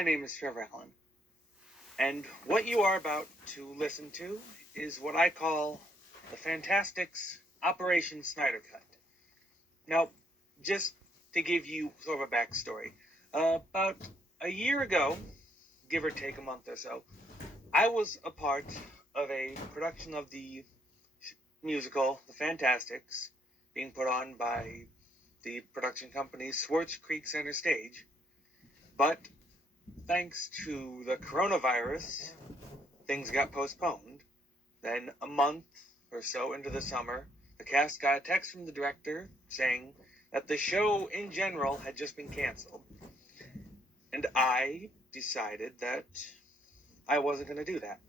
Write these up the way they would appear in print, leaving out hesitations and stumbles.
My name is Trevor Allen, and what you are about to listen to is what I call the Fantasticks Operation Snyder Cut. Now, just to give you sort of a backstory, about a year ago, give or take a month or so, I was a part of a production of the musical, The Fantasticks, being put on by the production company Swartz Creek Center Stage. But thanks to the coronavirus, things got postponed. Then a month or so into the summer, the cast got a text from the director saying that the show in general had just been canceled. And I decided that I wasn't going to do that.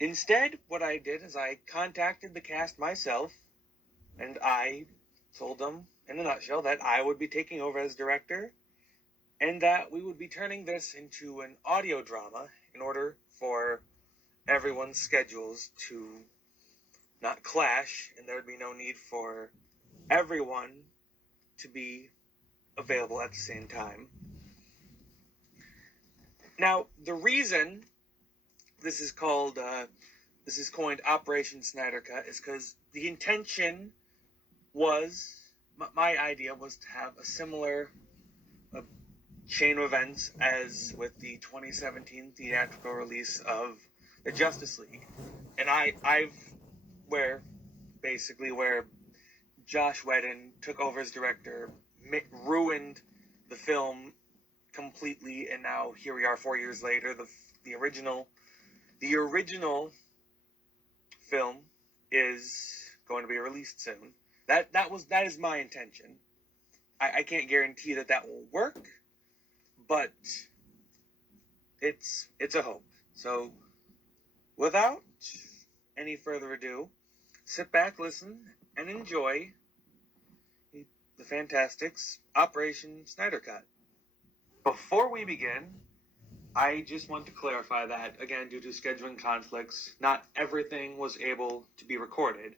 Instead, what I did is I contacted the cast myself, and I told them, in a nutshell, that I would be taking over as director, and that we would be turning this into an audio drama in order for everyone's schedules to not clash, and there would be no need for everyone to be available at the same time. Now, the reason this is coined Operation Snyder Cut is because the intention was, my idea was to have a similar chain of events as with the 2017 theatrical release of the Justice League. And where Josh Whedon took over as director, ruined the film completely, and now here we are 4 years later. The original film is going to be released soon. That is my intention. I can't guarantee that will work, but it's a hope. So, without any further ado, sit back, listen, and enjoy the Fantasticks Operation Snyder Cut. Before we begin, I just want to clarify that, again, due to scheduling conflicts, not everything was able to be recorded.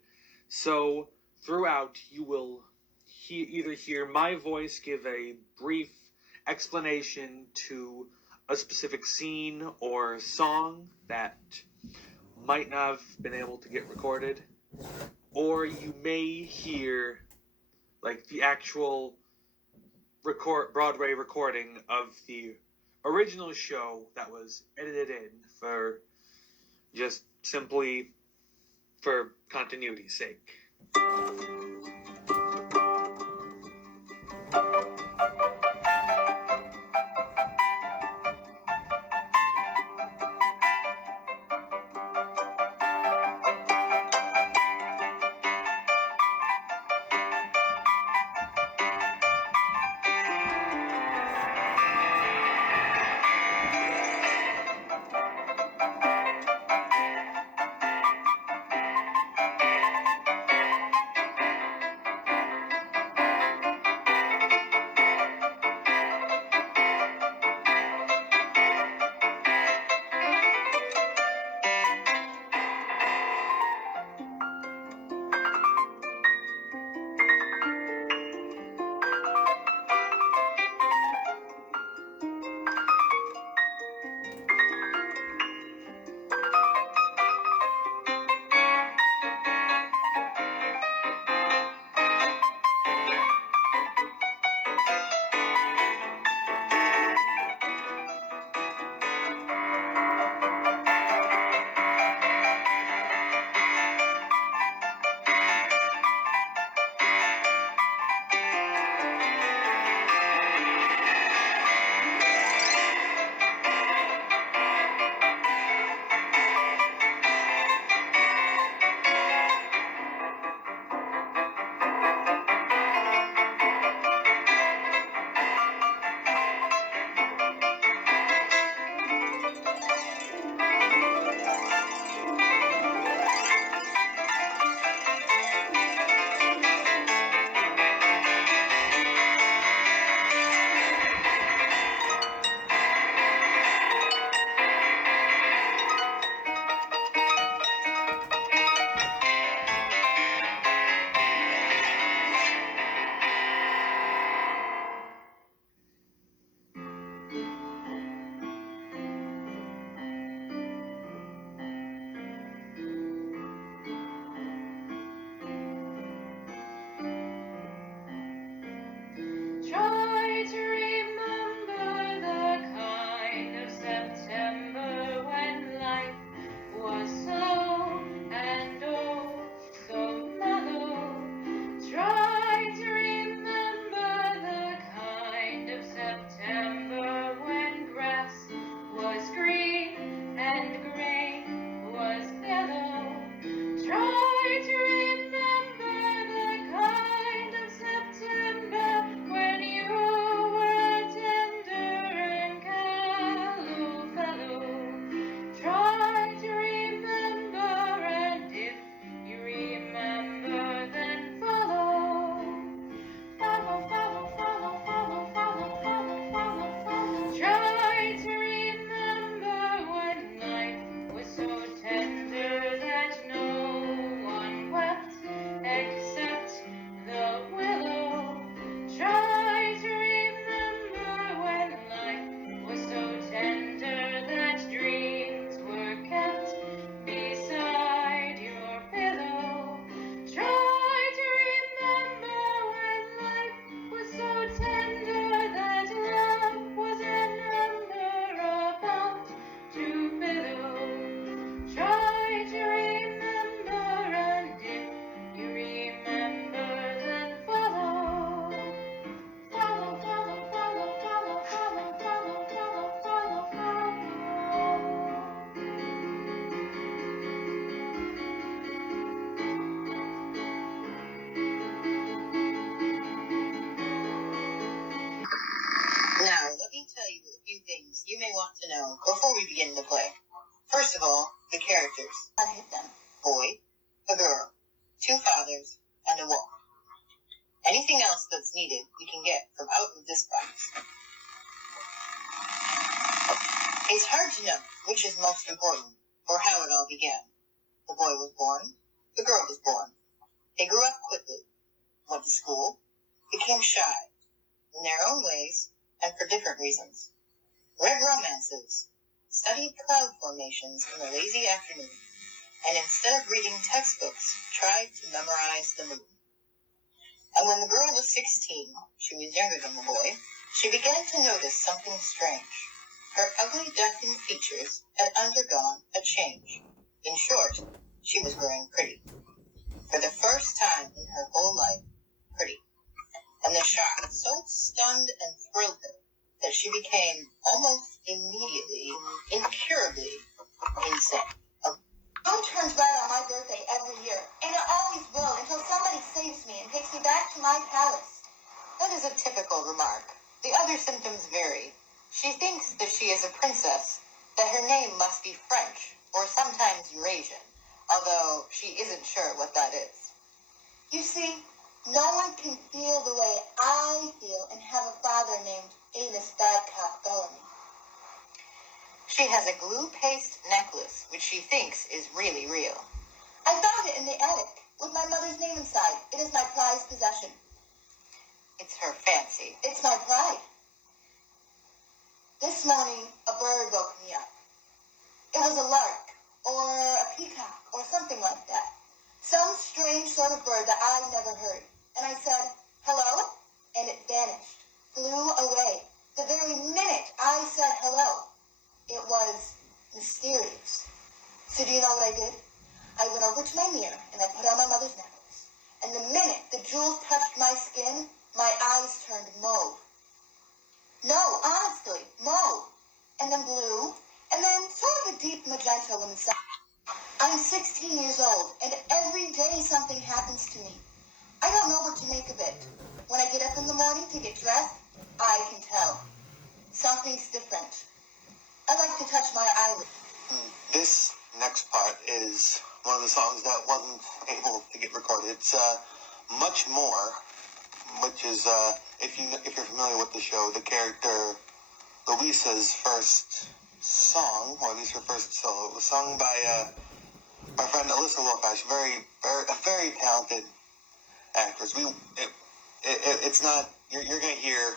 So, throughout, you will either hear my voice give a brief explanation to a specific scene or song that might not have been able to get recorded, or you may hear like the actual Broadway recording of the original show that was edited in for just simply for continuity's sake. characters. Unhit them. Boy, a girl, 2 fathers, and a wall. Anything else that's needed, we can get from out of this box. It's hard to know which is most important, or how it all began. The boy was born, the girl was born. They grew up quickly, went to school, became shy, in their own ways, and for different reasons. Read romances, studied cloud formations in the lazy afternoon, and instead of reading textbooks, tried to memorize the moon. And when the girl was 16, she was younger than the boy, she began to notice something strange. Her ugly, darkened features had undergone a change. In short, she was growing pretty. For the first time in her whole life, pretty. And the shock so stunned and thrilled her that she became almost immediately, incurably insane. The moon turns red on my birthday every year, and it always will until somebody saves me and takes me back to my palace. That is a typical remark. The other symptoms vary. She thinks that she is a princess, that her name must be French, or sometimes Eurasian, although she isn't sure what that is. You see, no one can feel the way I feel and have a father named Amos Badcock Bellamy. She has a glue paste necklace, which she thinks is really real. I found it in the attic, with my mother's name inside. It is my prized possession. It's her fancy. It's my pride. This morning, a bird woke me up. It was a lark, or a peacock, or something like that. Some strange sort of bird that I never heard. And I said, hello? And it vanished, flew away. The very minute I said hello, it was mysterious. So do you know what I did? I went over to my mirror and I put on my mother's necklace. And the minute the jewels touched my skin, my eyes turned mauve. No, honestly, mauve. And then blue, and then sort of a deep magenta when the sun. I'm 16 years old, and every day something happens to me. I don't know what to make of it. When I get up in the morning to get dressed, I can tell. Something's different. I like to touch my eyelids. This next part is one of the songs that wasn't able to get recorded. It's Much More, which is, if you're familiar with the show, the character Louisa's first song, or at least her first solo. It was sung by my friend Alyssa Wolfash, a very talented actress. It's not, you're going to hear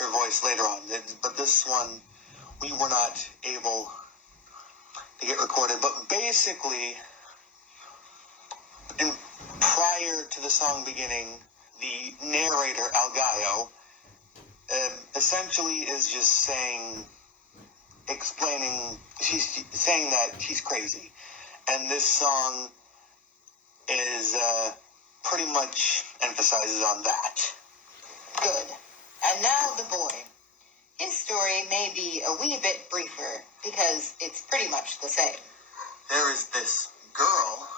her voice later on, but this one we were not able to get recorded. But basically, prior to the song beginning, the narrator, Al Gallo, essentially is just she's saying that she's crazy. And this song is pretty much emphasizes on that. Good. And now the boy. His story may be a wee bit briefer, because it's pretty much the same. There is this girl.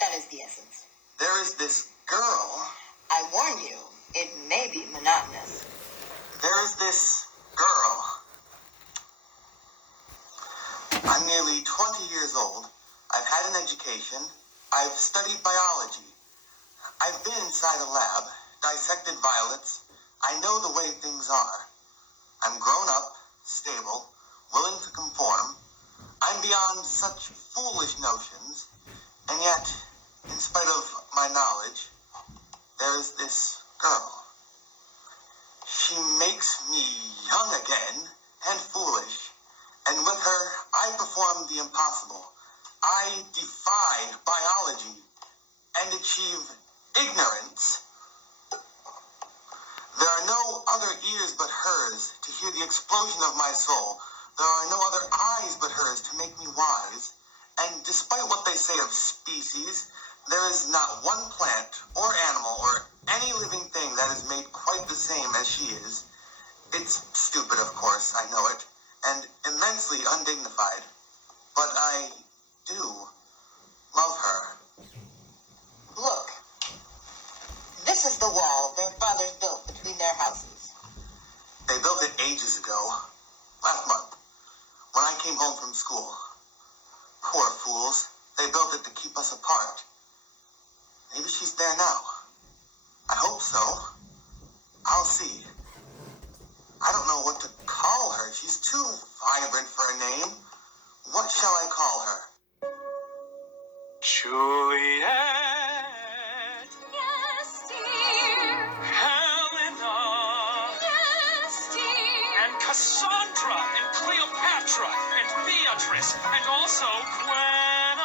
That is the essence. There is this girl. I warn you, it may be monotonous. There is this girl. I'm nearly 20 years old. I've had an education. I've studied biology. I've been inside a lab, dissected violets. I know the way things are. I'm grown up, stable, willing to conform. I'm beyond such foolish notions, and yet, in spite of my knowledge, there is this girl. She makes me young again and foolish, and with her, I perform the impossible. I defy biology and achieve ignorance. There are no other ears but hers to hear the explosion of my soul. There are no other eyes but hers to make me wise. And despite what they say of species, there is not one plant or animal or any living thing that is made quite the same as she is. It's stupid, of course, I know it, and immensely undignified. But I do love her. Look. This is the wall their fathers built between their houses. They built it ages ago. Last month, when I came home from school. Poor fools. They built it to keep us apart. Maybe she's there now. I hope so. I'll see. I don't know what to call her. She's too vibrant for a name. What shall I call her? Juliet. Yes, dear. Helena. Yes, dear. And Cassandra and Cleopatra and Beatrice and also Guinevere.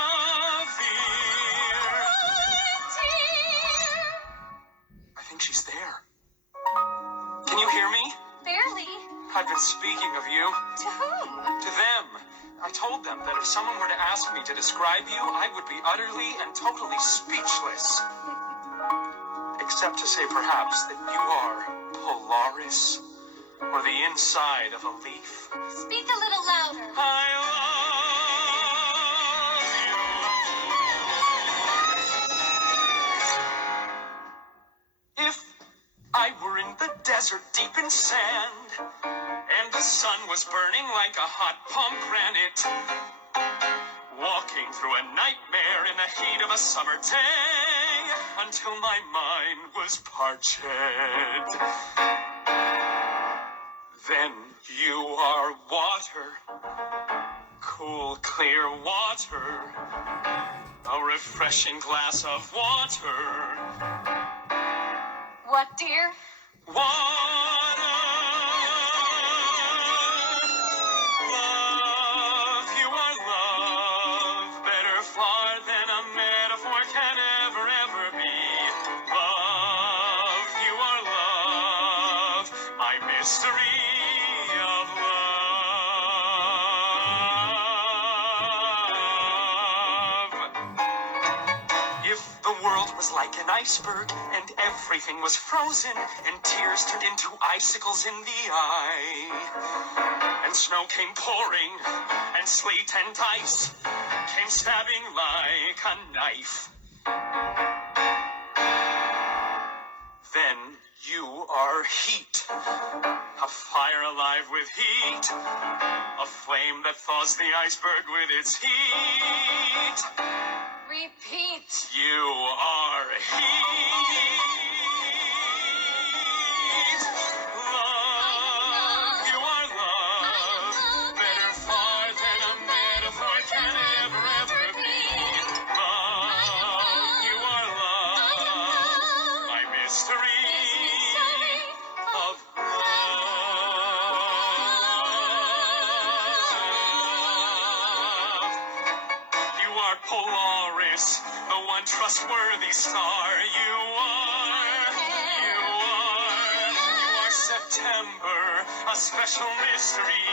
Dear. I think she's there. Can you hear me? Barely. I've been speaking of you. To whom? To them. I told them that if someone were to ask me to describe you, I would be utterly and totally speechless. Except to say perhaps that you are Polaris, or the inside of a leaf. Speak a little louder. I love you. If I were in the desert deep in sand, and the sun was burning like a hot pomegranate, walking through a nightmare in the heat of a summer day, until my mind was parched, then you are water, cool, clear water, a refreshing glass of water. What, dear? Water, love, you are love, better far than a metaphor can ever, ever be. Love, you are love, my mystery of love. If the world was like an iceberg and everything was frozen and tears turned into icicles in the eye, and snow came pouring and sleet and ice came stabbing like a knife, then you are heat, a fire alive with heat, a flame that thaws the iceberg with its heat. Repeat. You are heat. Love, you are love, better far than a metaphor can ever, ever be. Love, you are love, my mystery of love. You are Polaris, the one trustworthy star. You are September, a special mystery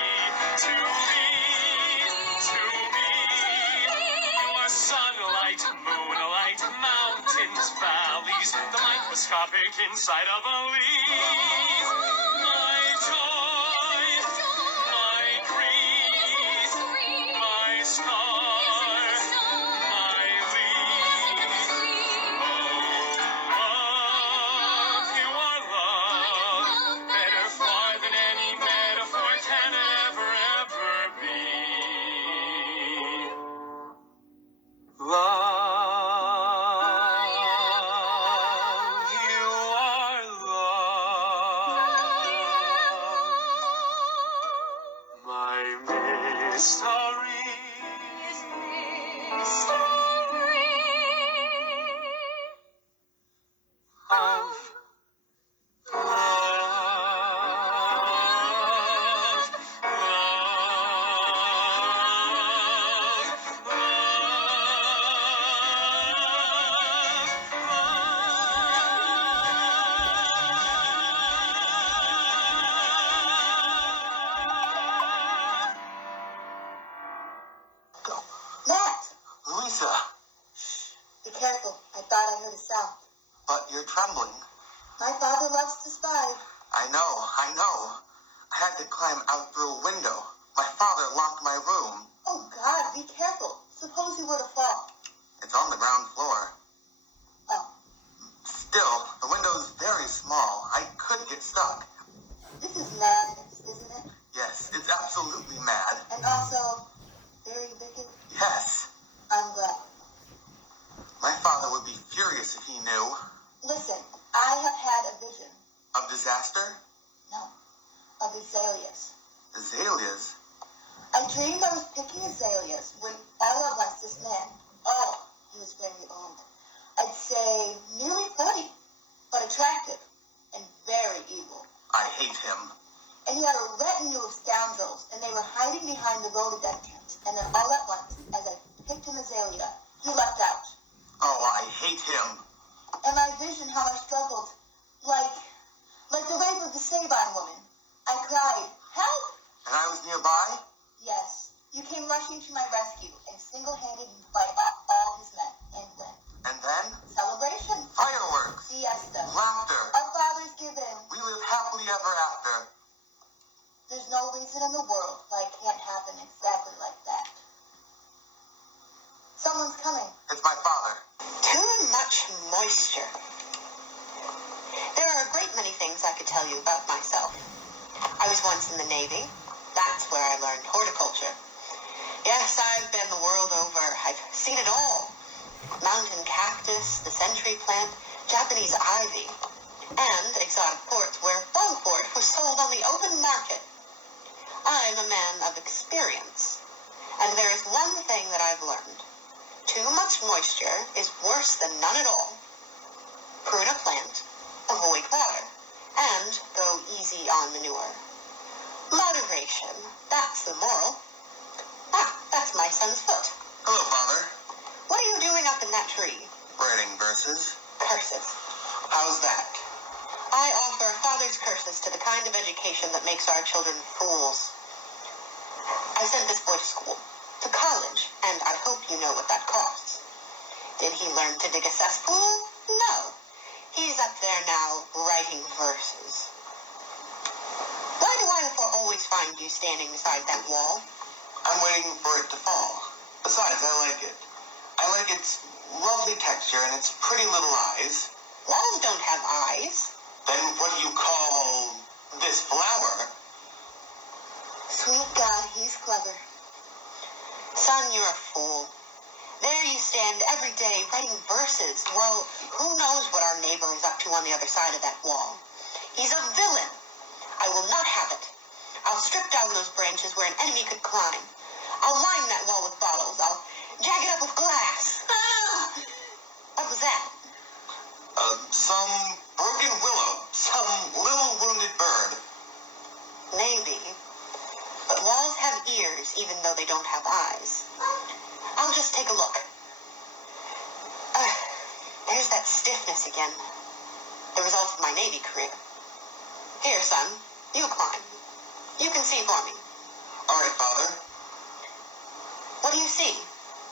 to me, to me. You are sunlight, moonlight, mountains, valleys, the microscopic inside of a leaf. My joy, my grief, my scar, my leaf. Oh, love, you are love, better far than any metaphor can ever, ever be. Love, you are love, my mystery of Matt! Louisa, Be careful. I thought I heard a sound. but you're trembling. My father loves to spy. I know. I had to climb out through a window. My father locked my room. Oh, God, be careful. Suppose you were to fall. It's on the ground floor. Oh, Still, the window's very small. I could get stuck. this is madness, isn't it? Yes, it's absolutely mad. And also very wicked. Yes. I'm glad. My father would be furious if he knew. Listen, I have had a vision. Of disaster? No, of azaleas. Azaleas? I dreamed I was picking azaleas when all at once this man, oh, he was very old. I'd say nearly 40, but attractive and very evil. I hate him. And he had a retinue of scoundrels, and they were hiding behind the rhododendrons. And then all at once, as I picked an azalea, he leapt out. Oh, I hate him. And my vision, how I struggled, like the rape of the Sabine woman. I cried, help! And I was nearby? Yes, you came rushing to my rescue and single-handed fight off all his men. And when? And then? Celebration. Fireworks. Siesta. Laughter. Our fathers give in. We live happily ever after. There's no reason in the world why it can't happen exactly like that. Someone's coming. It's my father. Too much moisture. There are a great many things I could tell you about myself. I was once in the Navy. That's where I learned horticulture. Yes, I've been the world over. I've seen it all. Mountain cactus, the century plant, Japanese ivy, and exotic ports where one port was sold on the open market. I'm a man of experience, and there is one thing that I've learned. Too much moisture is worse than none at all. Prune a plant, avoid water, and go easy on manure. Moderation, that's the moral. Ah, that's my son's foot. Hello, Father. What are you doing up in that tree? Writing verses. Curses. How's that? I offer father's curses to the kind of education that makes our children fools. I sent this boy to school, to college, and I hope you know what that costs. Did he learn to dig a cesspool? No. He's up there now, writing verses. Why do I always find you standing beside that wall? I'm waiting for it to fall. Besides, I like it. I like its lovely texture and its pretty little eyes. Walls don't have eyes. Then what do you call this flower? Sweet God, he's clever. Son, you're a fool. There you stand every day writing verses. Well, who knows what our neighbor is up to on the other side of that wall. He's a villain. I will not have it. I'll strip down those branches where an enemy could climb. I'll line that wall with bottles. I'll jag it up with glass. Ah! What was that? Some broken willow. Some little wounded bird. Maybe. But walls have ears even though they don't have eyes. I'll just take a look. There's that stiffness again. The result of my Navy career. Here, son. You climb. You can see for me. All right, Father. What do you see?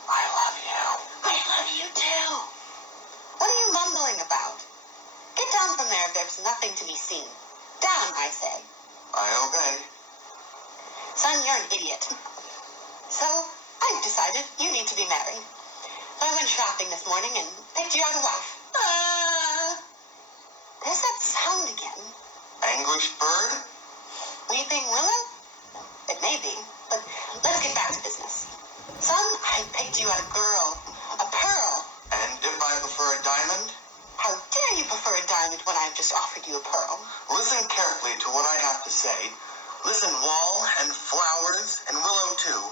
I love you. I love you too. What are you mumbling about? Get down from there if there's nothing to be seen. Down, I say. I obey. Son, you're an idiot. So, I've decided you need to be married. I went shopping this morning and picked you out a wife. There's that sound again. Anguished bird? Weeping willow? It may be, but let's get back to business. Son, I picked you out a girl. A pearl. And if I prefer a diamond? How dare you prefer a diamond when I've just offered you a pearl? Listen carefully to what I have to say. Listen, wall and flowers and willow too,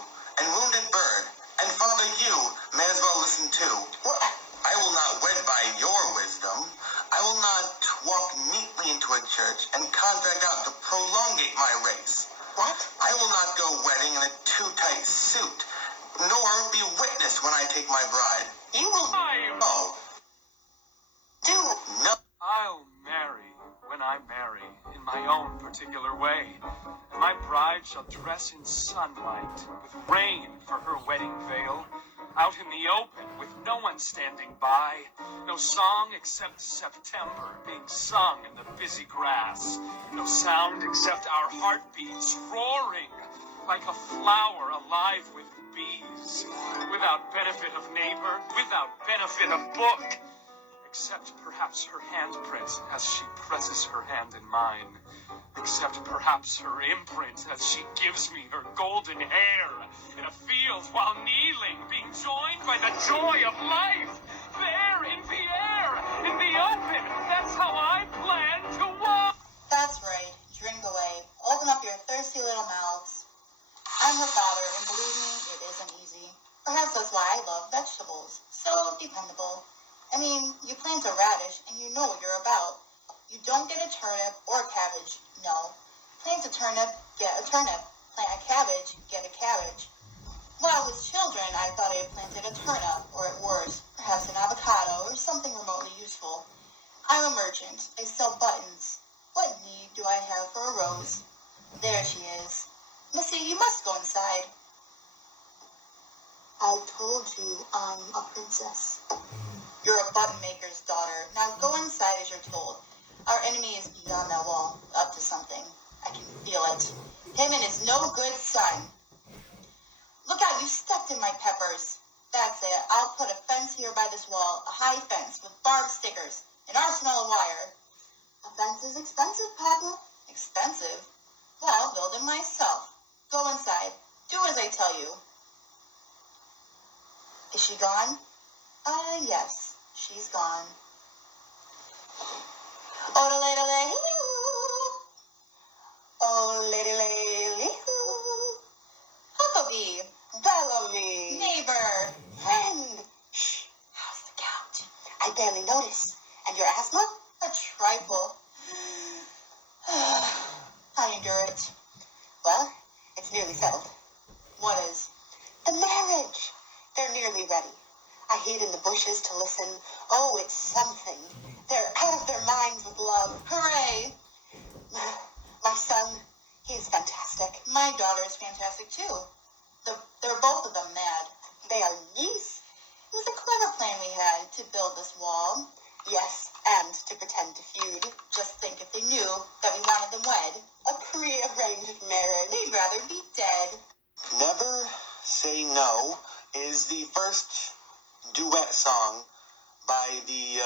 and wounded bird, and Father, you may as well listen too. What? I will not wed by your wisdom. I will not walk neatly into a church and contract out to prolongate my race. What? I will not go wedding in a too-tight suit, nor be witness when I take my bride. You will Oh, do. no. I'll marry when I marry in my own particular way. And my bride shall dress in sunlight, with rain for her wedding veil, out in the open with no one standing by, no song except September being sung in the busy grass, no sound except our heartbeats roaring like a flower alive with bees, without benefit of neighbor, without benefit of book, except perhaps her handprint as she presses her hand in mine, except perhaps her imprint as she gives me her golden hair in a field while kneeling, being joined by the joy of life. There be open. That's how I plan to walk. That's right. Drink away. Open up your thirsty little mouths. I'm her father, and believe me, it isn't easy. Perhaps that's why I love vegetables. So dependable. I mean, you plant a radish, and you know what you're about. You don't get a turnip or a cabbage. No. Plant a turnip, get a turnip. Plant a cabbage, get a cabbage. When I was children, I thought I had planted a turnip, or at worst, perhaps an avocado, or something remotely useful. I'm a merchant. I sell buttons. What need do I have for a rose? There she is. Missy, you must go inside. I told you I'm a princess. You're a button maker's daughter. Now go inside as you're told. Our enemy is beyond that wall, up to something. I can feel it. Him and his no good son. Look out, you stepped in my peppers. That's it. I'll put a fence here by this wall, a high fence with barbed stickers, an arsenal of wire. A fence is expensive, Papa. Expensive? Well, I'll build it myself. Go inside. Do as I tell you. Is she gone? Yes, she's gone. Oh, lady, Huckabee. Bellamy. Neighbor. Friend. Shh. How's the gout? I barely notice. And your asthma? A trifle. I endure it. Well, it's nearly settled. What is? The marriage. They're nearly ready. I hid in the bushes to listen. Oh, it's something. They're out of their minds with love. Hooray! My son, he is fantastic. My daughter is fantastic, too. They're both of them mad. They are geese. It was a clever plan we had to build this wall. Yes, and to pretend to feud. Just think if they knew that we wanted them wed. A pre-arranged marriage. They'd rather be dead. Never Say No is the first duet song by the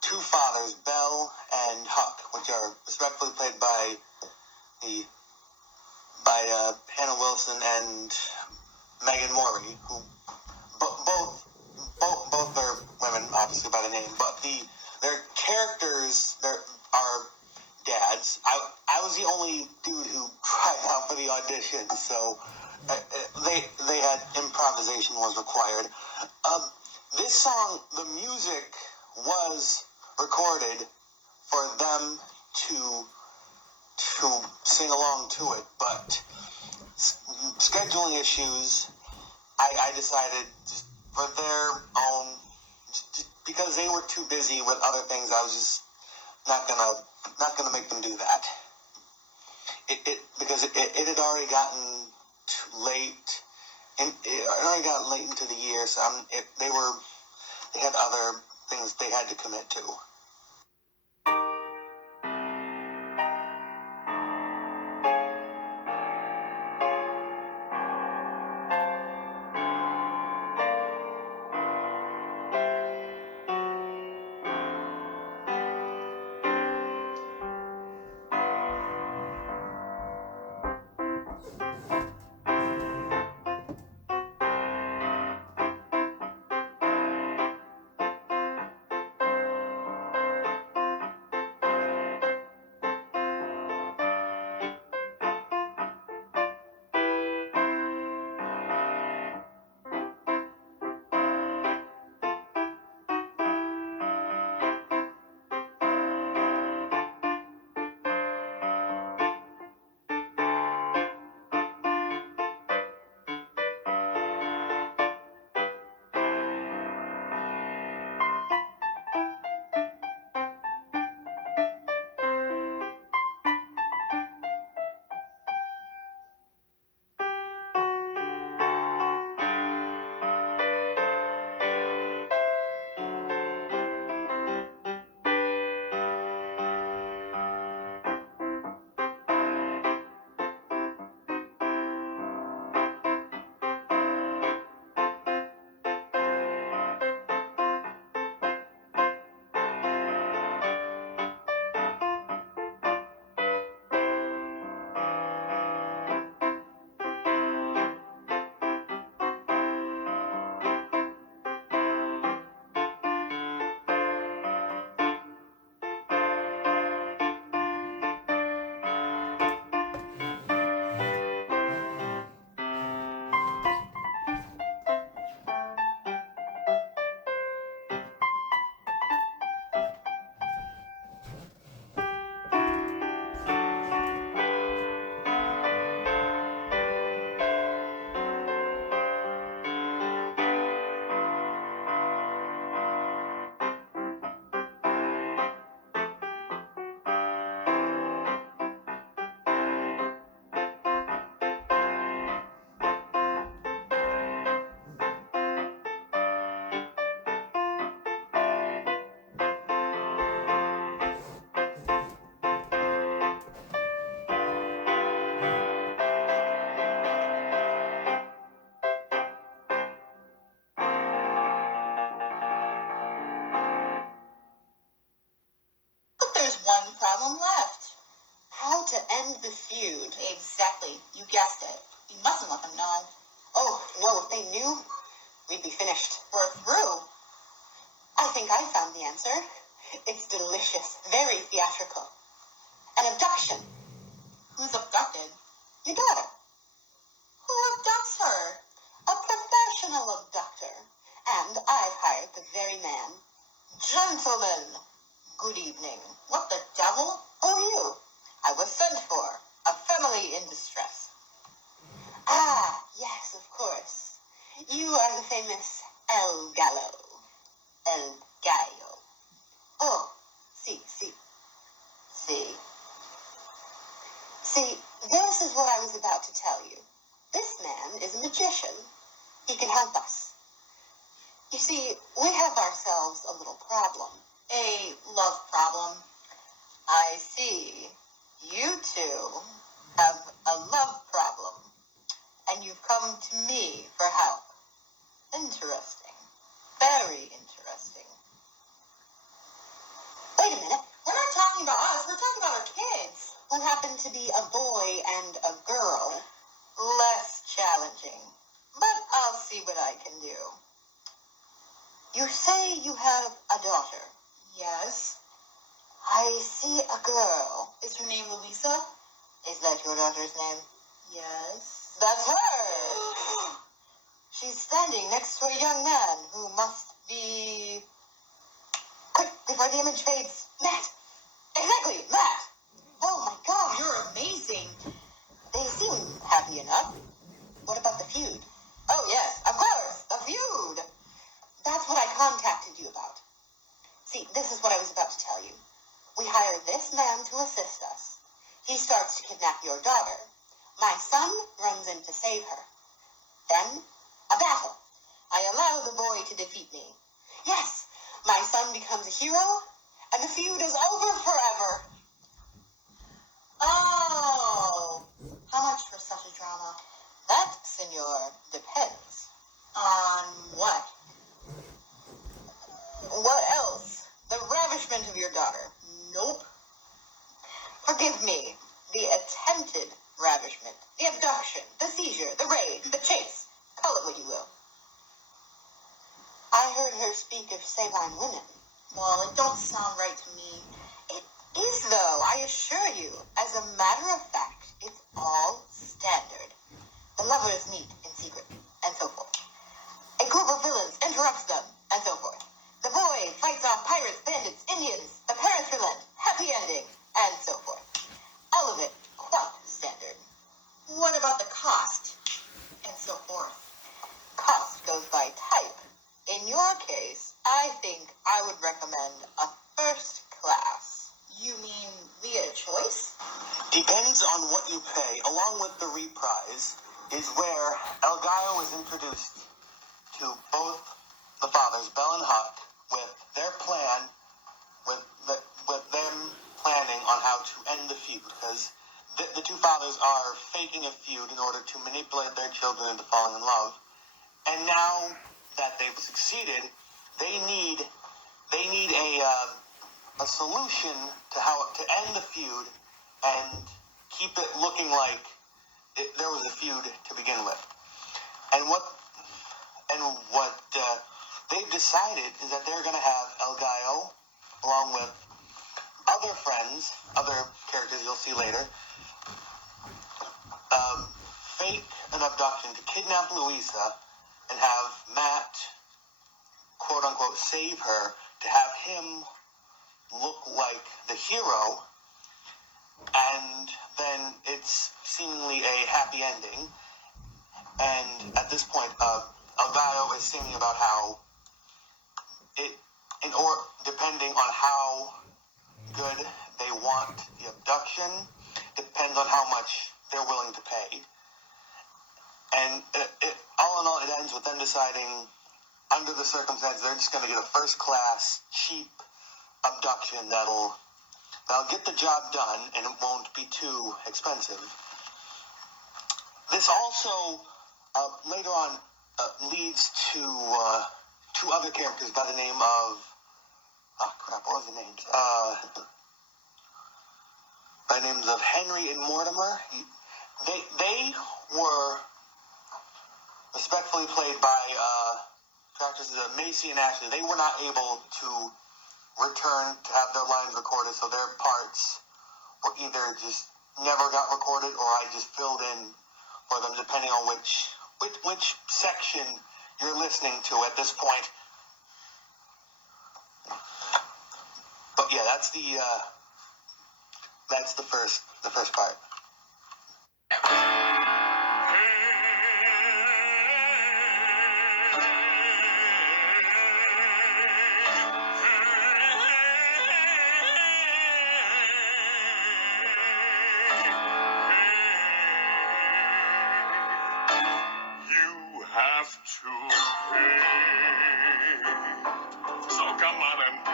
two fathers, Bell and Huck, which are respectively played by Hannah Wilson and Megan Morey, who both are women, obviously by the name, but their characters are dads. I was the only dude who tried out for the audition, so they had improvisation was required. This song, the music was recorded for them to sing along to it, but scheduling issues, I decided just for their own, just because they were too busy with other things, I was just not gonna make them do that. Because it had already gotten late, and it already got late into the year, so they had other things they had to commit to. the feud. Exactly. You guessed it. You mustn't let them know. Oh, no, if they knew, we'd be finished. We're through. I think I found the answer. It's delicious. Very theatrical. An abduction. Who's abducted? Your daughter. Who abducts her? A professional abductor. And I've hired the very man. Gentlemen, good evening. What the devil? Oh, you. I was sent for. A family in distress. Ah, yes, of course. You are the famous El Gallo. El Gallo. Oh, see. See, this is what I was about to tell you. This man is a magician. He can help us. You see, we have ourselves a little problem. A love problem. I see. You two have a love problem. And you've come to me for help. Interesting. Very interesting. Wait a minute. We're not talking about us. We're talking about our kids. Who happen to be a boy and a girl. Less challenging. But I'll see what I can do. You say you have a daughter. Yes. I see a girl. Is her name Louisa? Is that your daughter's name? Yes. That's her! She's standing next to a young man who must be... Quick, before the image fades. Matt! Exactly, Matt! Oh my God! You're amazing! They seem happy enough. What about the feud? Oh yes, of course, the feud! That's what I contacted you about. See, this is what I was about to tell you. We hire this man to assist us. He starts to kidnap your daughter. My son runs in to save her. Then, a battle. I allow the boy to defeat me. Yes, my son becomes a hero, and the feud is over forever. Oh, how much for such a drama? That, senor, depends. On what? What else? The ravishment of your daughter. Nope. Forgive me. The attempted ravishment. The abduction. The seizure. The raid. The chase. Call it what you will. I heard her speak of Sabine women. Well, it don't sound right to me. It is, though, I assure you. As a matter of fact, it's all standard. The lovers meet in secret, and so forth. A group of villains interrupts them, and so forth. The boy fights off pirates, bandits, Indians. The parents relent. Happy ending, and so forth. All of it quite standard. What about the cost? And so forth. Cost goes by type. In your case, I think I would recommend a first class. You mean via choice? Depends on what you pay. Along with the reprise is where El Gallo is introduced to both the fathers, Bell and Huck, with their plan, with them planning on how to end the feud, because the two fathers are faking a feud in order to manipulate their children into falling in love. And now that they've succeeded, they need a solution to how to end the feud and keep it looking like there was a feud to begin with. And what they've decided is that they're going to have El Gallo, along with other friends, other characters you'll see later, fake an abduction to kidnap Louisa and have Matt, quote-unquote, save her, to have him look like the hero, and then it's seemingly a happy ending. And at this point, El Gallo is singing about how depending on how good they want the abduction, depends on how much they're willing to pay. And all in all, it ends with them deciding, under the circumstances, they're just going to get a first-class, cheap abduction that'll get the job done, and it won't be too expensive. This also, later on, leads to two other characters by the name of... what was the names? By by the names of Henry and Mortimer. They were respectfully played by actresses Macy and Ashley. They were not able to return to have their lines recorded, so their parts were either just never got recorded or I just filled in for them, depending on which section you're listening to at this point. But yeah, that's the first part. You have to pay, so come on and pay.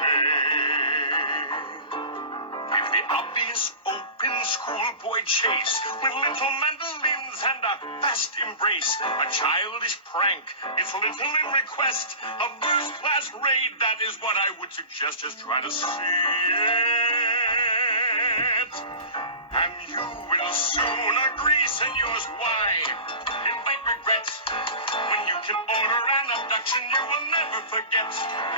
If the obvious open schoolboy chase with little mandolins and a fast embrace, a childish prank, it's little in request, a first-class raid, that is what I would suggest. Just try to see it, and you will soon agree, senors, why invite regrets when you can order an abduction you will never forget.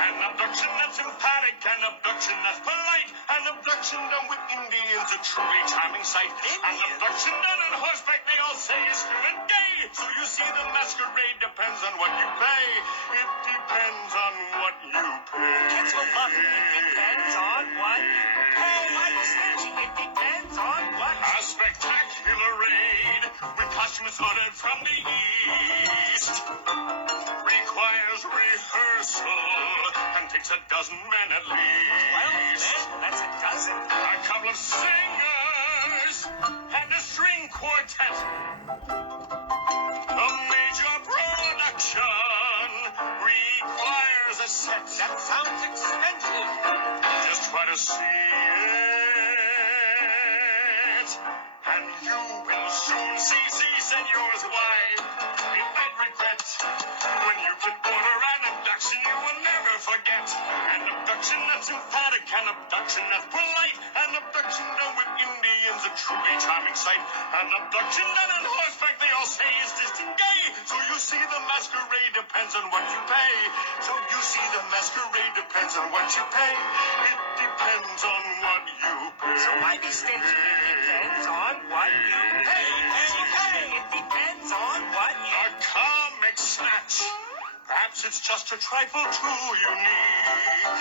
An abduction that's emphatic, an abduction that's polite, an abduction done with Indians, a truly charming sight. An abduction done on horseback, they all say is still and gay. So you see, the masquerade depends on what you pay. It depends on what you pay. Kids will love it. It depends on what you pay. Like snitching, it depends on what A spectacular raid with costumes ordered from the east requires rehearsal and takes a dozen men at least. Well, that's a dozen. A couple of singers and a string quartet. A major production requires a set. That sounds expensive. Just try to see it, and you will soon see, senors, why it might regret when you can order an abduction you will never forget. An abduction that's emphatic, an abduction that's polite, an abduction done with Indians, a truly charming sight. An abduction done on horseback, they all say is distant gay. So you see, the masquerade depends on what you pay. So you see, the masquerade depends on what you pay. It depends on what you pay. So why be stingy? It depends on what you pay. It depends on what you A comic snatch. Perhaps it's just a trifle too unique.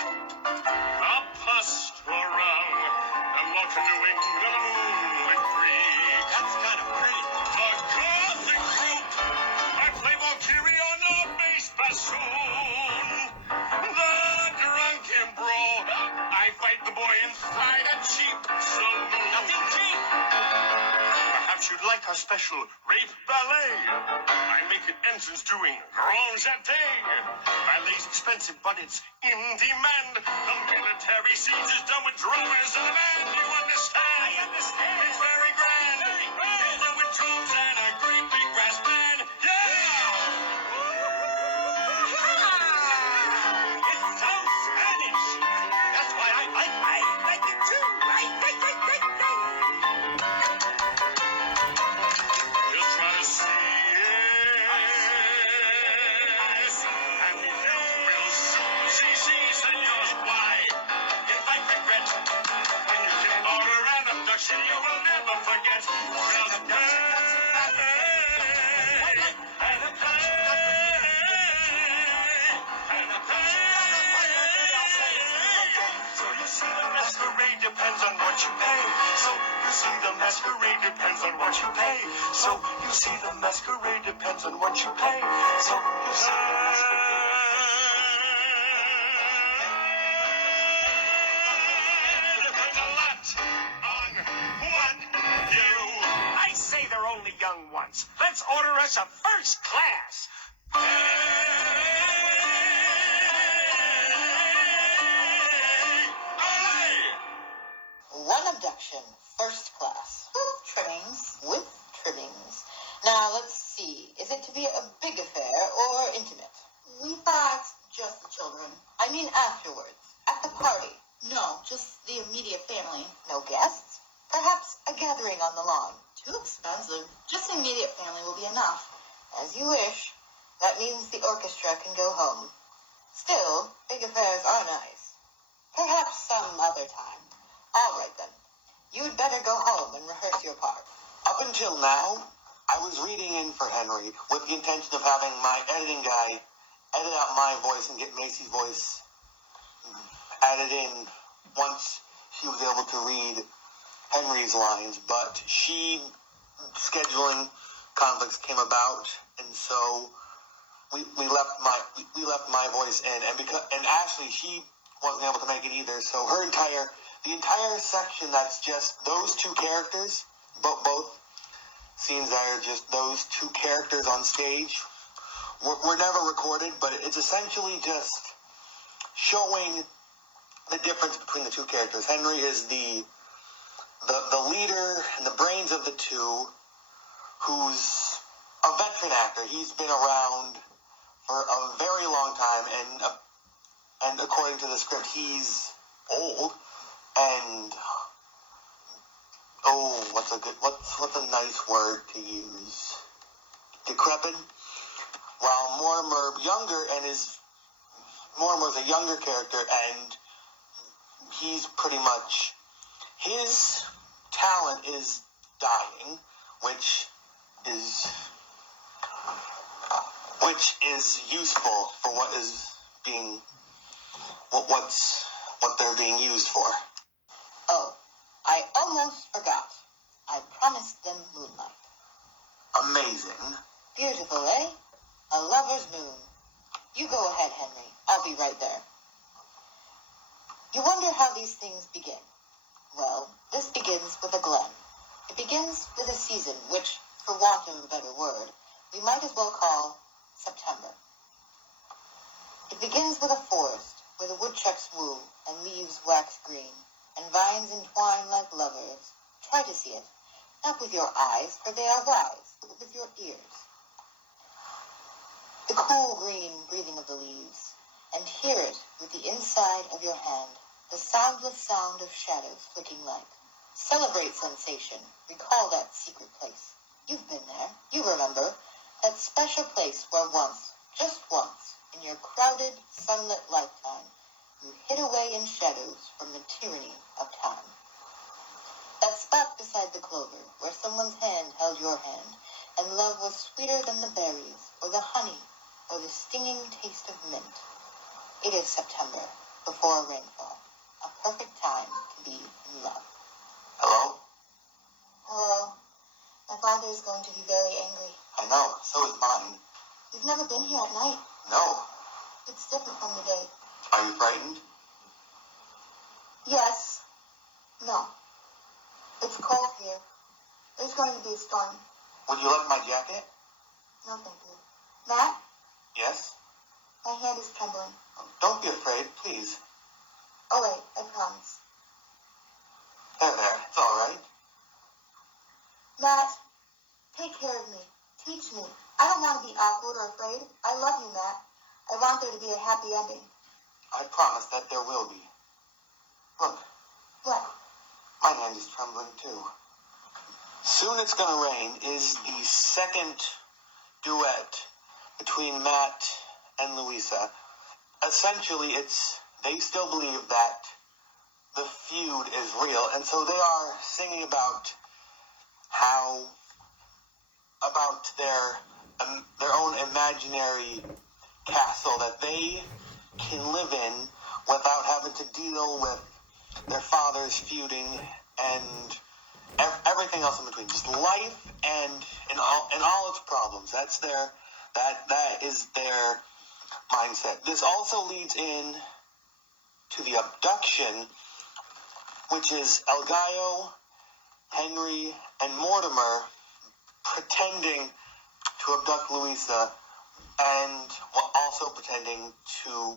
A pastoral, a more canoeing than a moonlit creek. That's kind of pretty. A gothic group. I play Valkyrie on a bass bassoon. The drunken brawl. I fight the boy inside a cheap saloon. Nothing cheap. Perhaps you'd like our special rape ballet. I make an entrance doing grand jeté. Ballet's expensive, but it's in demand. The military siege is done with drummers and a band. You understand? I understand. It's very grand. Very grand. It's done with drums and a great big brass band. Yeah! It sounds Spanish. That's why I like it too. Just try to see it. And you will soon see, senors, why if I regret when you can order an abduction you will never forget. Just pay. So you see, the masquerade depends on what you pay. So you see, the masquerade depends on what you pay. So you see, the masquerade depends on what you pay. So you see, the masquerade depends a lot on what you. I say they're only young ones. Let's order us a first class. One abduction, first class. With trimmings. Now, let's see. Is it to be a big affair or intimate? We thought just the children. I mean afterwards. At the party. No, just the immediate family. No guests? Perhaps gathering on the lawn. Too expensive. Just the immediate family will be enough. As you wish. That means the orchestra can go home. Still, big affairs are nice. Perhaps some other time. All right, then. You'd better go home and rehearse your part. Up until now, I was reading in for Henry with the intention of having my editing guy edit out my voice and get Macy's voice added in once she was able to read Henry's lines, but scheduling conflicts came about, and so we left my voice in, and Ashley, she wasn't able to make it either, so the entire section that's just those two characters, both scenes that are just those two characters on stage, were never recorded, but it's essentially just showing the difference between the two characters. Henry is the leader and the brains of the two, who's a veteran actor. He's been around for a very long time, and according to the script, he's old and what's a nice word to use? Decrepit. While Mortimer's a younger character, and he's pretty much, his talent is dying, which is useful for what they're being used for. Oh, I almost forgot. I promised them moonlight. Amazing. Beautiful, eh? A lover's moon. You go ahead, Henry. I'll be right there. You wonder how these things begin. Well, this begins with a glen. It begins with a season, which, for want of a better word, we might as well call September. It begins with a forest, where the woodchucks woo, and leaves wax green, and vines entwine like lovers. Try to see it, not with your eyes, for they are wise, but with your ears. The cool green breathing of the leaves, and hear it with the inside of your hand, the soundless sound of shadows flicking light. Celebrate sensation, recall that secret place. You've been there, you remember, that special place where once, just once, in your crowded, sunlit lifetime, you hid away in shadows from the tyranny of time. That spot beside the clover, where someone's hand held your hand, and love was sweeter than the berries, or the honey, or the stinging taste of mint. It is September, before a rainfall. A perfect time to be in love. Hello? Hello. My father is going to be very angry. I know, so is mine. You've never been here at night. No. It's different from the day. Are you frightened? Yes. No. It's cold here. There's going to be a storm. Would you like my jacket? No, thank you. Matt, Yes? my hand is trembling. Don't be afraid, please. Oh, wait, I promise. There, it's all right. Matt, take care of me. Teach me. I don't want to be awkward or afraid. I love you, Matt. I want there to be a happy ending. I promise that there will be. Look, What? my hand is trembling too. Soon It's Gonna Rain is the second duet between Matt and Louisa. Essentially, they still believe that the feud is real, and so they are singing about their own imaginary castle that they can live in without having to deal with their father's feuding and everything else in between. Just life and all its problems. That is their mindset. This also leads in to the abduction, which is El Gallo, Henry, and Mortimer pretending to abduct Louisa, and also pretending to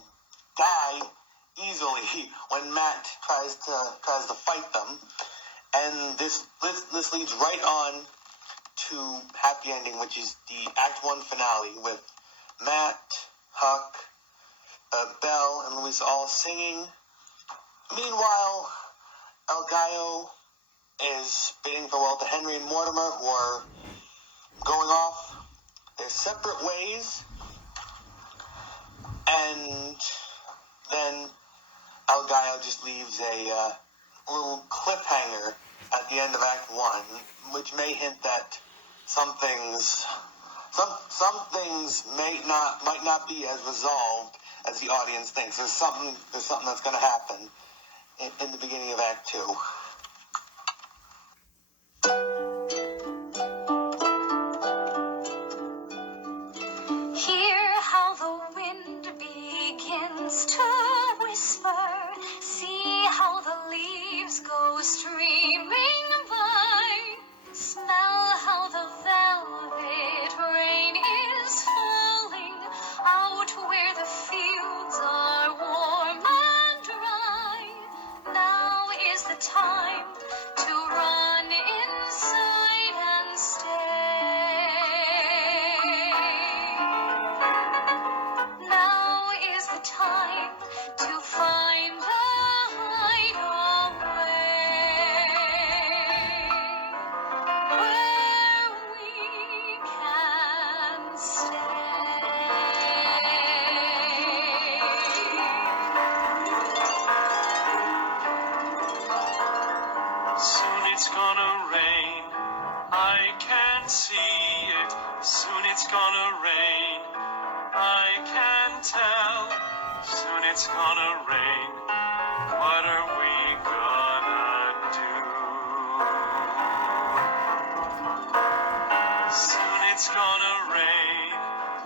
die easily when Matt tries to fight them. And this leads right on to happy ending, which is the Act 1 finale with Matt, Huck, Belle, and Louisa all singing. Meanwhile, El Gallo is bidding farewell to Henry and Mortimer or going off their separate ways. And then Algaio just leaves a little cliffhanger at the end of Act 1, which may hint that some things might not be as resolved as the audience thinks. There's something that's going to happen in the beginning of Act 2. Hear how the wind begins to whisper. See how the leaves go streaming by. Smell how the velvet rain is falling out where the fields are warm and dry. Now is the time to run inside and stay. Now is the time to find a hideaway where we can stay. Soon it's gonna rain, I can see it. Soon it's gonna rain, I can tell. Soon it's gonna rain, what are we gonna do? Soon it's gonna rain,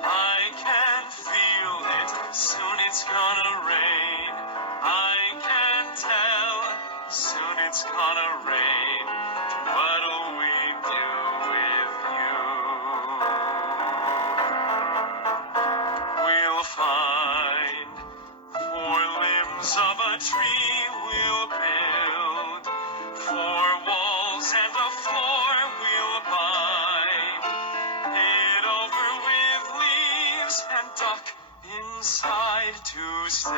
I can feel it. Soon it's gonna rain, I can tell. Soon it's gonna rain, what'll we do with you? We'll find 4 limbs of a tree, we'll build 4 walls and a floor we'll buy. Hid over with leaves and duck inside to stay.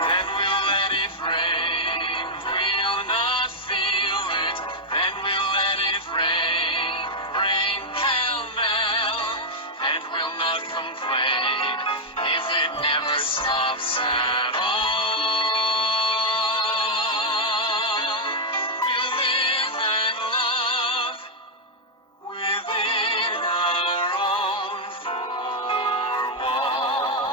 Then we'll let it rain, we'll not feel it. Then we'll let it rain, rain pell-mell. And we'll not complain if it never stops at all. We'll live and love within our own 4 walls.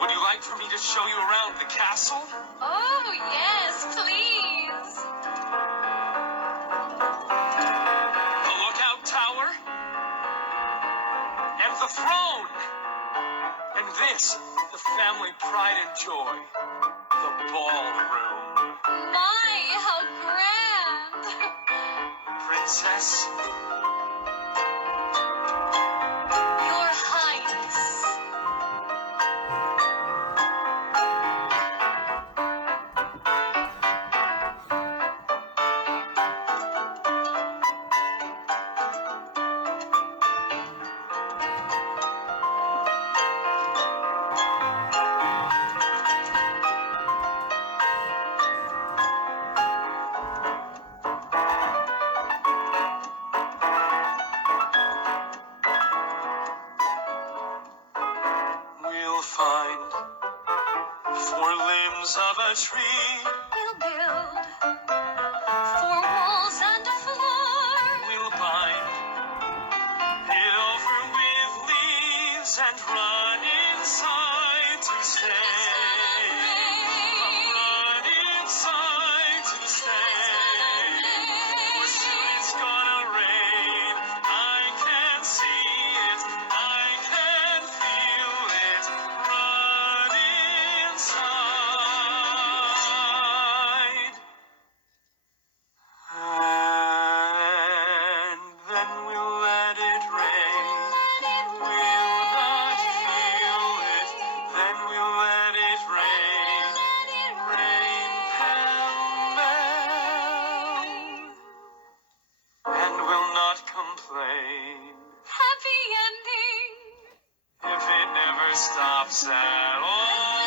Would you like for me to show you around the castle? Oh, yes, please. The lookout tower, and the throne, and this, the family pride and joy, the ballroom. My, how grand! Princess, Your Highness. We'll find 4 limbs of a tree. We'll build 4 walls and a floor. We'll bind it over with leaves and run inside to stay. Run inside to stay. For soon it's gonna rain. I can see it. I can feel it. Run inside. And then we'll let it rain. We'll not feel it. Then we'll let it rain. Rain pell-mell. And we'll not complain. Happy ending. If it never stops at all.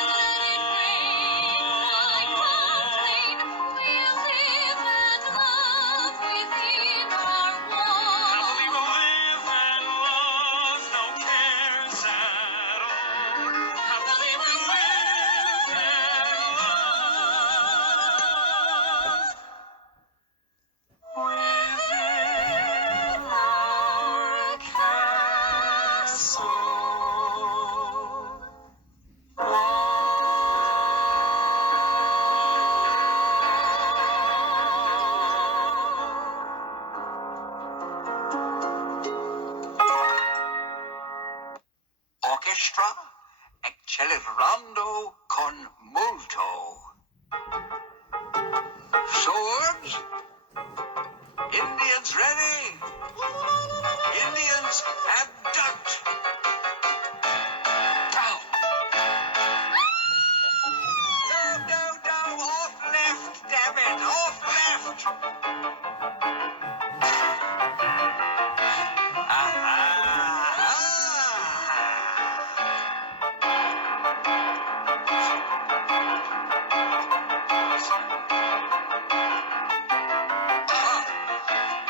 celebrando con molto. Swords? Indians ready? Indians abduct! Down! No, off left, damn it, off left!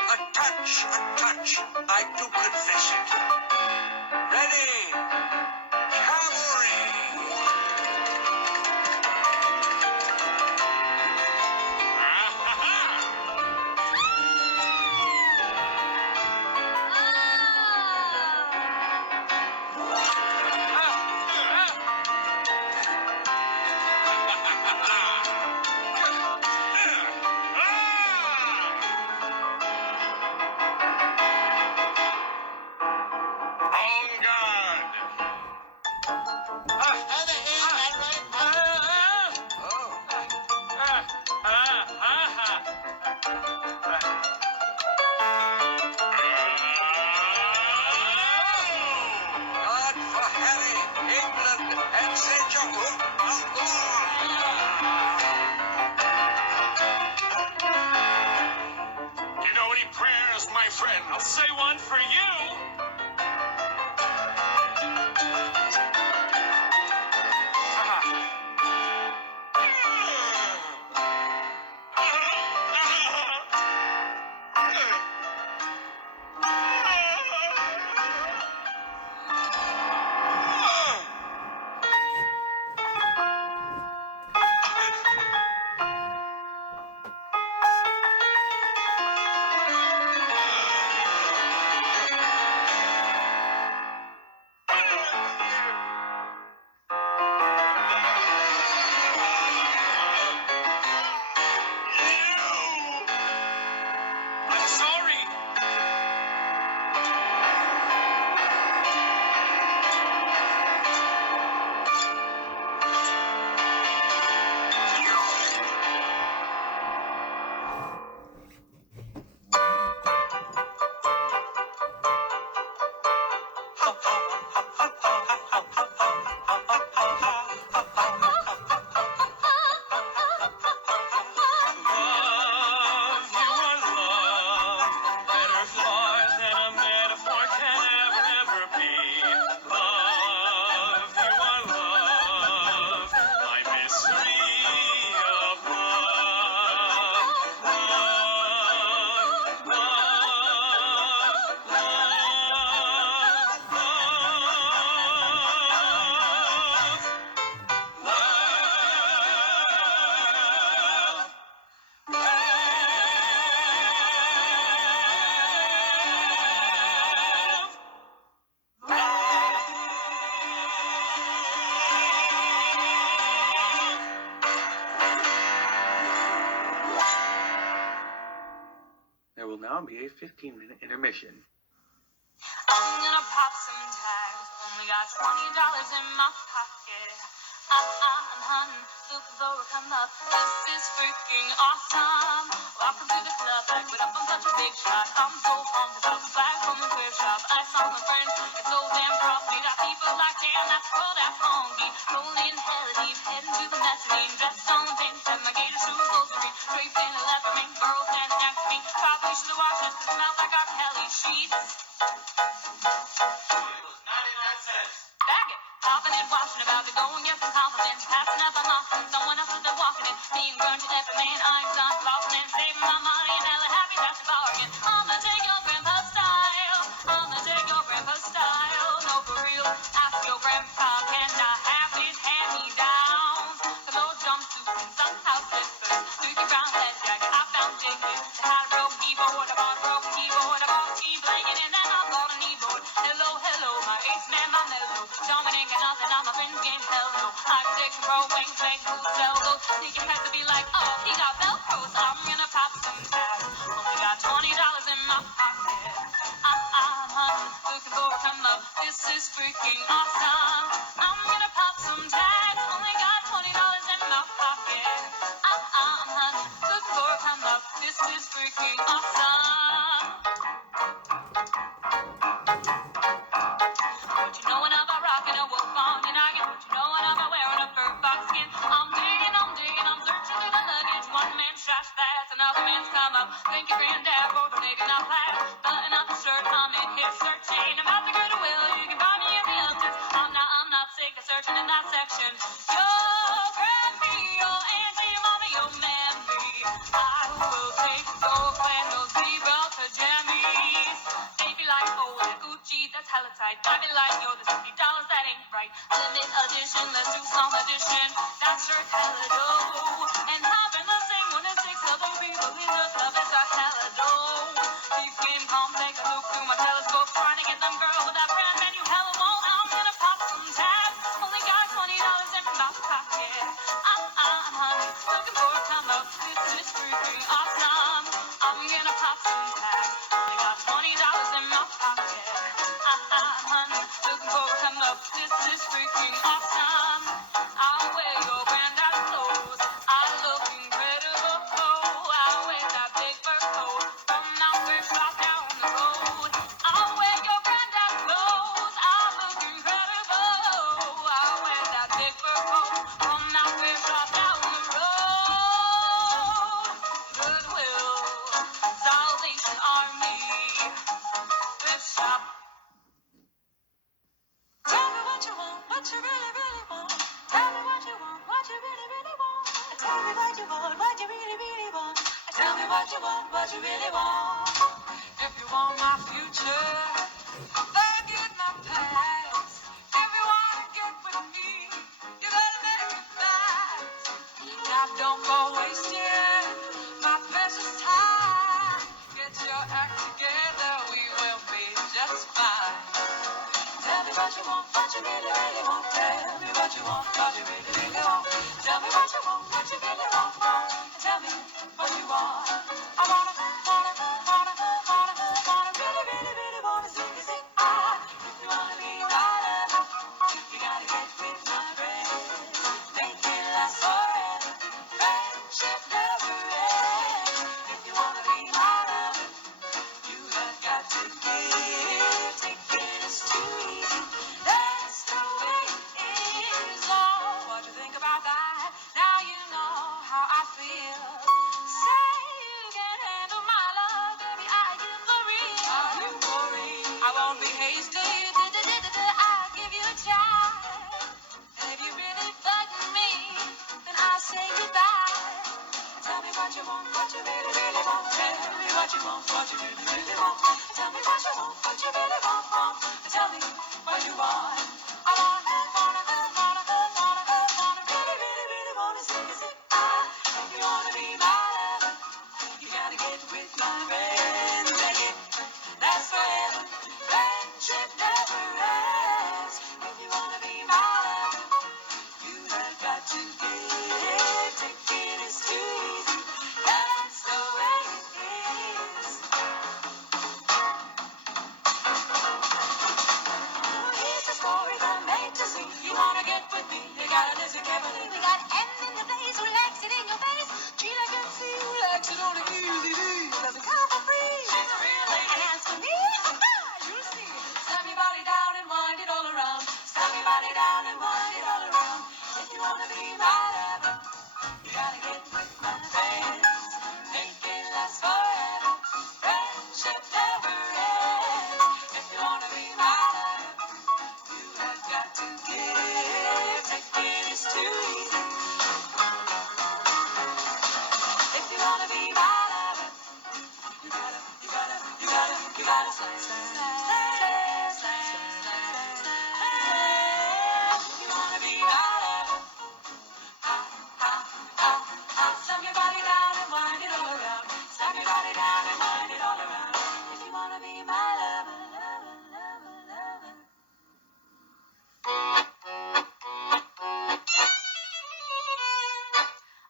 A touch, I do confess it. Ready, cavalry! My friend, I'll say one for you. There will now be a 15-minute intermission. I'm gonna pop some tags. Only got $20 in my pocket. I'm hunting, looking for a come up. This is freaking awesome. Walking through the club, back it up, I'm such a big shot. I'm so pumped about the swag from the queer shop. I saw my friends, it's so damn frosty. Got people like, damn, that's cool, that's honky. Rolling hella deep, heading to the mezzanine. Dressed on the bench, and my gator shoes go green. Draped in a leather ring, girl standing next to me. Probably should have washed this, 'cause it smells like our Kelly sheets. 99 cents. Bag it, popping and washing about to go and get some compliments. Passing up on nothing, someone else is there walking it. Being grungy every man, I'm done flossing and saving my money and hella happy that's a bargain. I'ma take your grandpa style. I'ma take your grandpa style. No, for real, ask your grandpa, can I have his hand? He This is freaking awesome. What you knowin' about rockin' a wolf on your noggin? What you knowin' about wearing a fur fox skin? I'm digging, I'm searching through the luggage. One man's trash, that's another man's come up. Thank you, granddad, for donating our class. Button up the shirt, I'm in here searching. About the goodwill, you can find me in the Uptons. I'm not sick of searching in that section. Yo, granny, yo, auntie, your mommy, yo, mammy. I will take your flannel zebra pajamas. They be like, oh, that Gucci, that's hella tight. I be like, yo, the $50, that ain't right. Limit edition, let's do some addition. That shirt hella dope. And having the same one as 6 other people in the club is a hella dope. Deep game complex, I look through my telescope, trying to get them girl with that brand menu hella won't. I'm gonna pop some tags. Only got $20 in my pocket. I'm honey, looking for a come up. This is freaking awesome. I'm gonna pop some tags. Only got $20 in my pocket. I'm honey, looking for a come up. This is freaking awesome. I'll wear your granddad's clothes. I look incredible. I'll wear that big fur coat from Mount Fairshop down the road. I'll wear your granddad's clothes. I look incredible. I'll wear that big fur coat from Mount Fairshop down the road. Goodwill, Salvation Army, thrift shop. Tell me what you want, what you really, really want. Tell me what you want, what you really, really want. Tell me what you want, what you really, really want. Tell me what you want, what you really want. If you want my future, forget my past. If you wanna get with me, you gotta make it fast. Now don't go wasting my precious time. Get your act together, we will be just fine. Tell me what you want, what you really, really want. Tell me what you want, what you really, really want. Tell me what you want, what you really want. Tell me what you want. I wanna, really, really, really wanna sing. If you wanna be my lover, you gotta get with my friends. Make it last forever. Friendship never ends. If you wanna be my lover, you have got to give. Taking is too easy. That's the way it is. Oh, what you think about that? Now you know how I feel. Say you can handle my love, baby. I give the real. Are you worried? I won't be hasty. I'll give you a chance. And if you really bugging me, then I'll say goodbye. Tell me what you want, what you really, really want. Tell me what you want, what you really, really want. Tell me what you want, what you really want. Tell me what you want. I wanna, really, really, really wanna sing. If you wanna be my lover, you gotta get with my friends. Make it last forever. Friendship never ends. If you wanna be my lover, you have got to give. Taking is too easy. That's the way it is. Here's the story from A to Z. You wanna get with me? You gotta listen carefully. We got M in the place, relax it in your face. G like and C, relax it on the easy D. Doesn't come for free. She's a real lady. And as for me, you'll see. Slam your body down and wind it all around. Slam your body down and wind it all around. If you wanna be my lover, you gotta get with my friends. Make it last forever. Friendship never ends. If you wanna be my lover, you have got to give. Taking is too easy. If you wanna be my lover, you gotta slay. If you wanna be my lover, slam your body down and wind it all around. Slam your body down and wind it all around. If you wanna be my lover.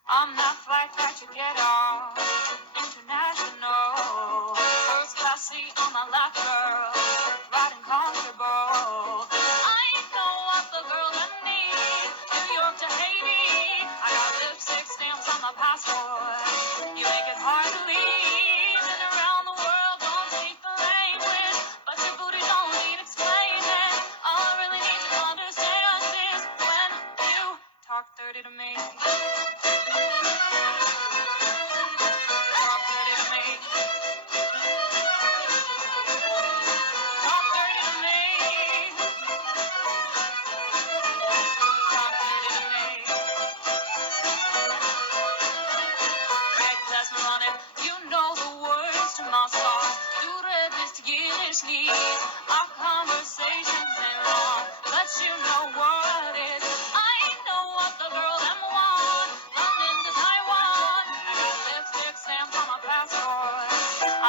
I'm not flight that you get on. International. First class seat on my lap, girl. Riding comfortable. I know what the girl I need. New York to Haiti. I got lipstick stamps on my passport. You make it hard to leave.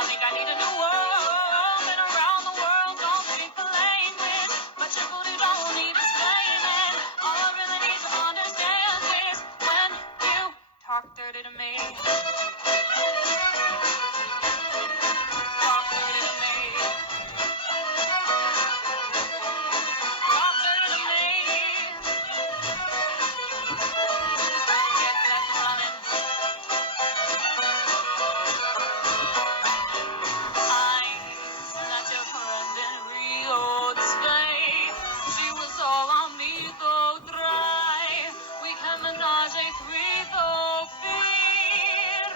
think I need a new world. Been around the world, don't speak the language, but your booty don't need explaining. All I really need to understand is when you talk dirty to me. Talk dirty to me. Talk dirty to me. Get that running. I'm not your friend in Rio de Janeiro. She was all on me, though dry. We can menage a three, though feet.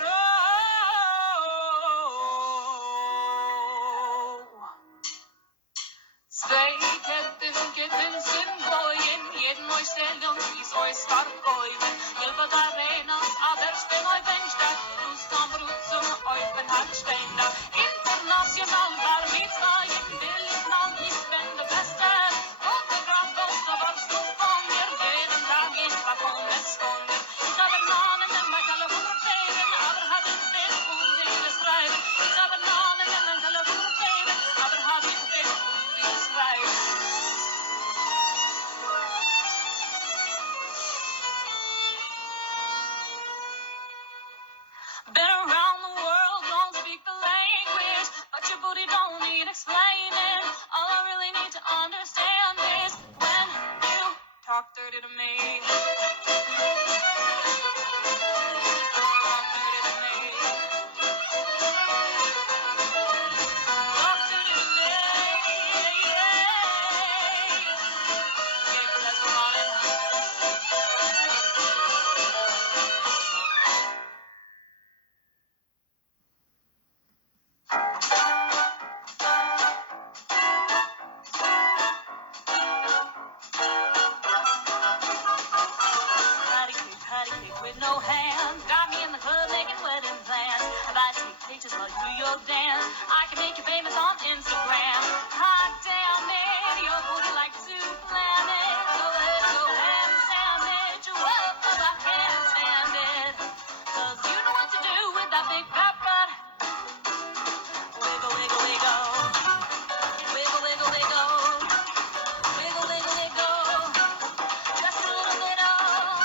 Steiketten sin bojen, jeden euch stellen, is euch stark koiven. Hjälpa arenas, aber stehen euch Fenster. Dus kan brut zum eupen Handständer. International bar mitzvah, jeden billig Mann, ich bin der Beste. Fotograf, Poster, was du von mir, jeden Tag ich bekomme es von dir. Ich habe Namen, den mein Telefon fehlen, aber habe ich den undiges Schreiben. Ich habe Namen, den mein Telefon fehlen, aber habe ich den undiges Schreiben. Been around the world, don't speak the language, but your booty don't need explaining. All I really need to understand is when you talk dirty to me. Talk dirty to me. Talk dirty to me. Yeah, 'cause that's what I'm on. Patty cake with no hands. Got me in the club making wedding plans. If I take pictures while you do your dance, I can make you famous on Instagram. Hot damn it, your booty like two planets. Go ahead, go ham sandwich. Whoa, I can't stand it. 'Cause you know what to do with that big fat butt. Wiggle, wiggle, wiggle. Wiggle, wiggle, wiggle. Wiggle, wiggle, wiggle. Just a little bit of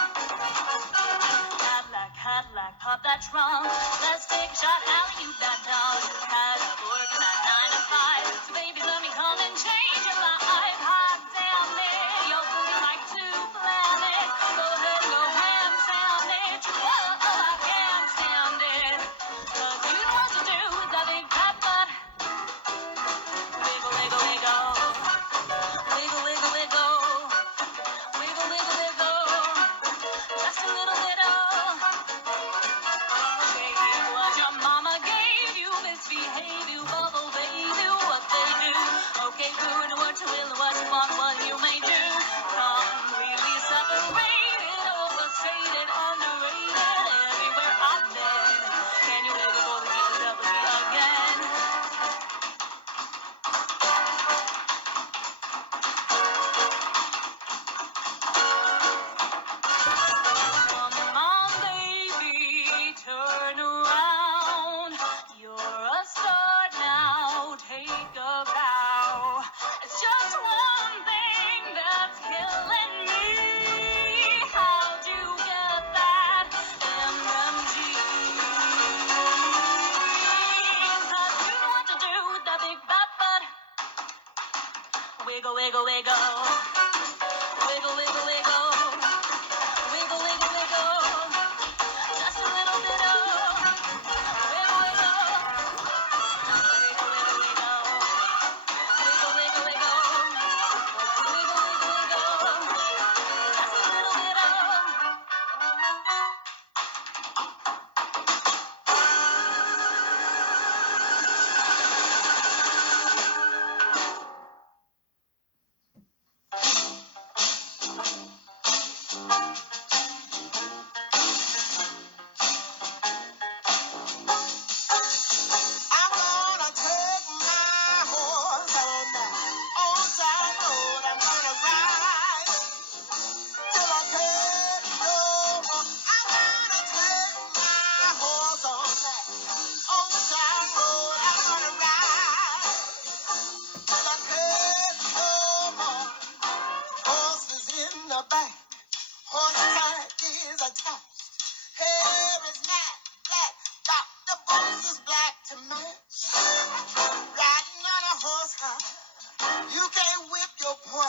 Cadillac, pop that trunk. Let's take a shot, alley, you that dog. Tired of working at 9 to 5. So baby, let me come and change your life. Hot damn it, your booty like two planets. Go ahead, go ham sandwich. Whoa, I can't stand it. 'Cause you know what to do with that big fat butt. Wiggle, wiggle, wiggle. Wiggle, wiggle, wiggle. Wiggle, wiggle, wiggle. Just a little bit of. Take what your mama gave you, misbehave you, bubble baby, what they do. Okay, good, what you will, what you want, what you may do. Completely separated, overstated, underrated, everywhere I've been. Can you ever go to get the double D again? Come on, baby, turn around. You're a star now, take a bow. It's just one thing that's killing me. How'd you get that MMG? 'Cause you know what to do with that big fat butt. Wiggle, wiggle, wiggle. Wiggle, wiggle, wiggle. Wiggle, wiggle, wiggle. Just a little bit of wiggle, wiggle. Wiggle, wiggle, wiggle. Wiggle, wiggle, wiggle. Wiggle, wiggle, wiggle. Just a little bit of.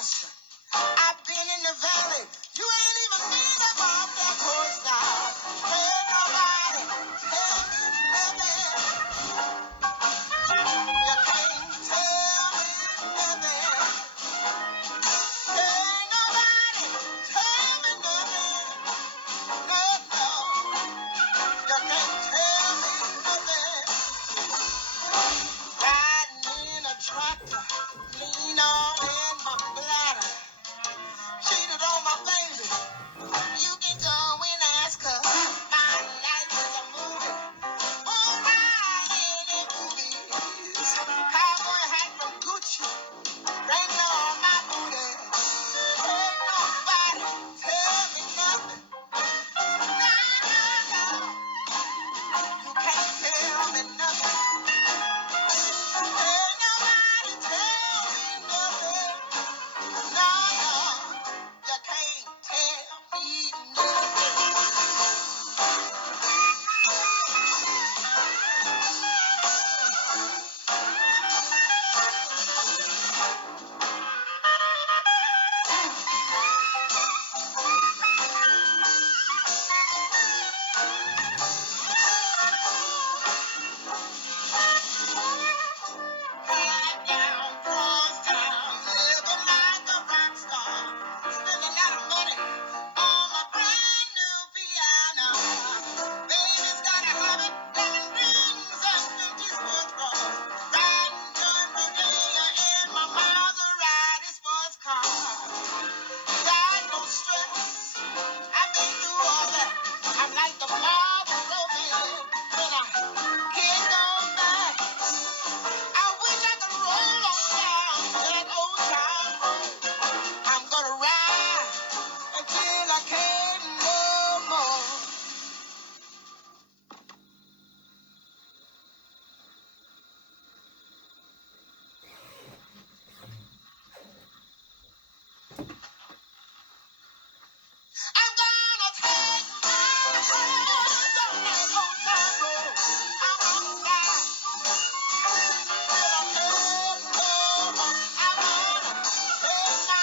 monster.